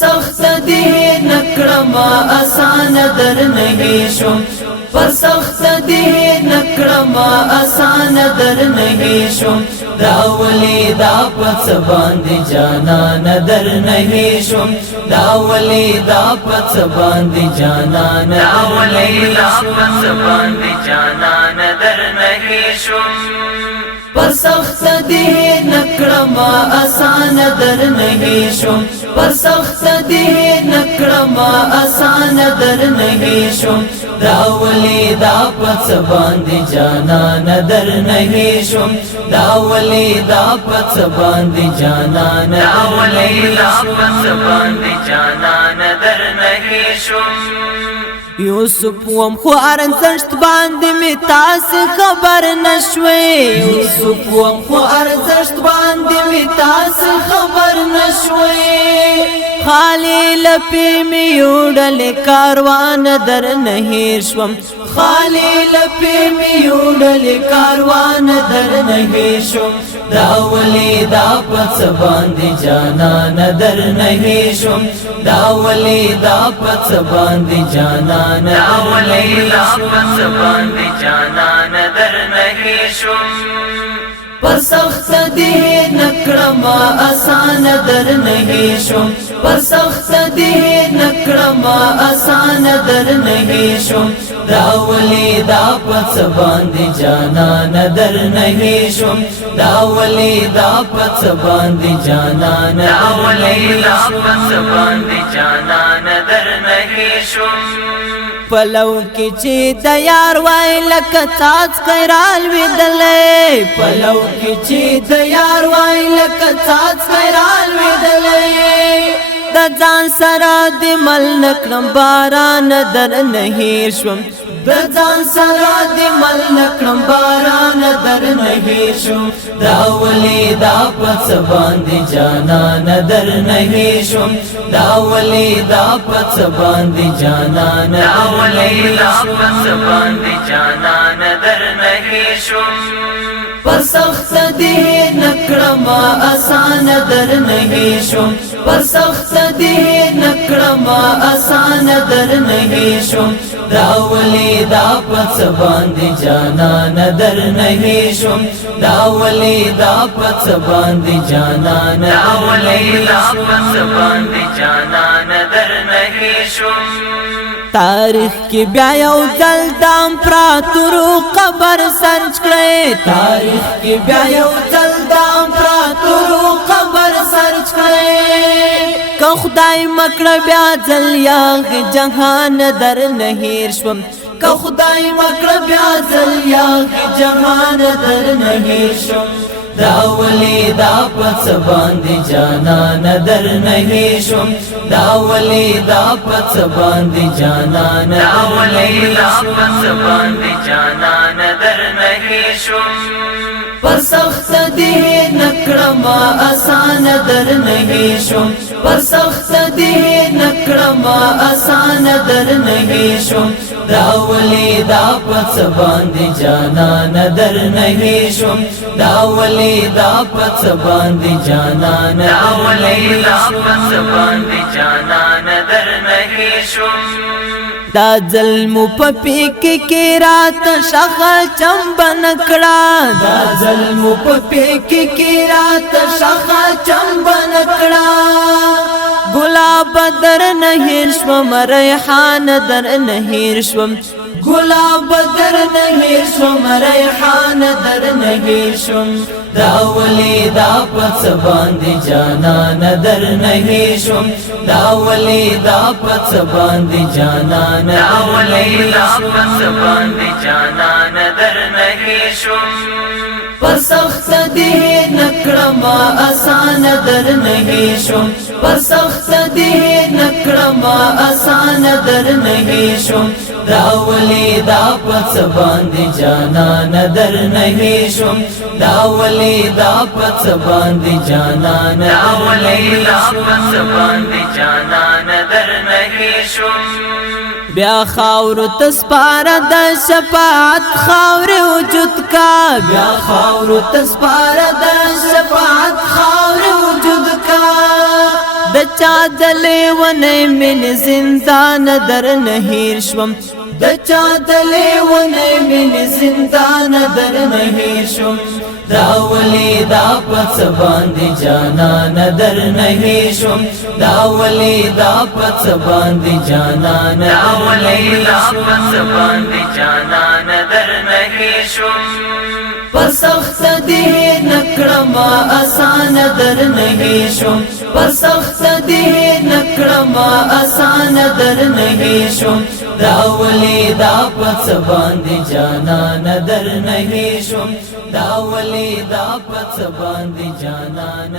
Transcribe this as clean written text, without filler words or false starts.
سخت دی نکړما آسان در نہیں شم پر سخت دی نکړما آسان در نہیں شم داولی دا پس باندې جانان در نہیں شم داولی دا پس باندې جانان داولی دا پس باندې جانان در نہیں شم پر سخت دی نکړما آسان در نہیں شم پر سخت دی نکړما آسان در نہیں شم داولی دا پس باندې جانان در نہیں شم داولی دا پس باندې جانان داولی دا پس باندې جانان در نہیں شم یوسف وم خو ارزشت باندې می تاسو خبر نشوي یوسف وم خو ارزشت باندې می تاسو خبر نشوي خالی لپی می یوډل کاروان در نہیں شوم خالی لپی می یوډل کاروان در نہیں شوم داولی دا پس باندې جانان در نہیں شوم داولی دا پس باندې جانان داولی دا پس باندې جانان در نہیں شوم پر سخت دی نکړما آسان در نہیں شوم پر سخت دی نکړما آسان در نہیں شوم داولی دا پس باندې جانان در نہیں شوم داولی دا پس باندې جانان داولی دا پس باندې جانان در نہیں شوم پلو کی چی د یار وای لکه تاج خیرال ویدلې پلو کی چی د یار وای لکه تاج خیرال ویدلې د ځان سره د مل نکړم باران در نہیں شوم د ځان سره د مل نکړم باران در نہیں شوم داولی دا پس باندې جانان در نہیں شوم داولی دا پس باندې جانان داولی دا پس باندې جانان در نہیں شوم پر سخت دی نکړما آسان در نہیں شوم پر سخت دی نکړما آسان در نہیں شوم داولی دا پس باندې جانان در نہیں شوم داولی دا پس باندې جانان داولی دا پس باندې جانان در نہیں شوم تاریخ کی بیا یو ځل د امپراتورو قبر سرچ کړئ تاریخ کی بیا یو ځل د امپراتورو قبر سرچ کړئ که خدای مکړه بیا ځل یاغ جهان در نہیں شوم که خدای مکړه بیا ځل یاغ جهان در نہیں شوم داولی دا پس باندې جانان در نہیں شوم داولی دا پس باندې جانان داولی دا پس باندې جانان در نہیں شوم پر سخت دی نکړما آسان در نہیں شوم پر سخت دی نکړما آسان در نہیں شوم داولی دا پس باندې جانان در نہیں شوم داولی دا پس باندې جانان داولی دا پس باندې جانان در نہیں شوم دا ظلم پپی کی رات شخ چمبن کړه دا ظلم پپی کی رات شخ چمبن کړه گلاب در نہیں شوم ریحان در نہیں شوم گلاب در نہیں شوم ریحان در نہیں شوم داولی دا پس باندې جانان در نہیں شوم داولی دا پس باندې جانان داولی دا پس باندې جانان در نہیں شوم پر سخت دی نکړما آسان در نہیں شوم پر سخت دی نکړما آسان در نہیں شوم داولی دا پس باندې جانان در نہیں شوم داولی دا پس باندې جانان داولی دا پس باندې جانان در نہیں شوم بیا خاور تسپار د شفاعت خاور وجود کا بیا خاور تسپار د شفاعت خاور وجود کا د چا دلې ونې من زندان در نهیر شوم د چا دلې ونې من زندان در نهیر شوم دا ولی دا پس باندې جانان در نهیر شوم دا ولی دا پس باندې جانان در نهیر شوم پر سخت دی نکړما آسان در نهیر شوم پر سخت دی نکړما آسان در نهیر شوم دا ولی دا پس باندې جانان در نهیر شوم دا ولی دا پس باندې جانان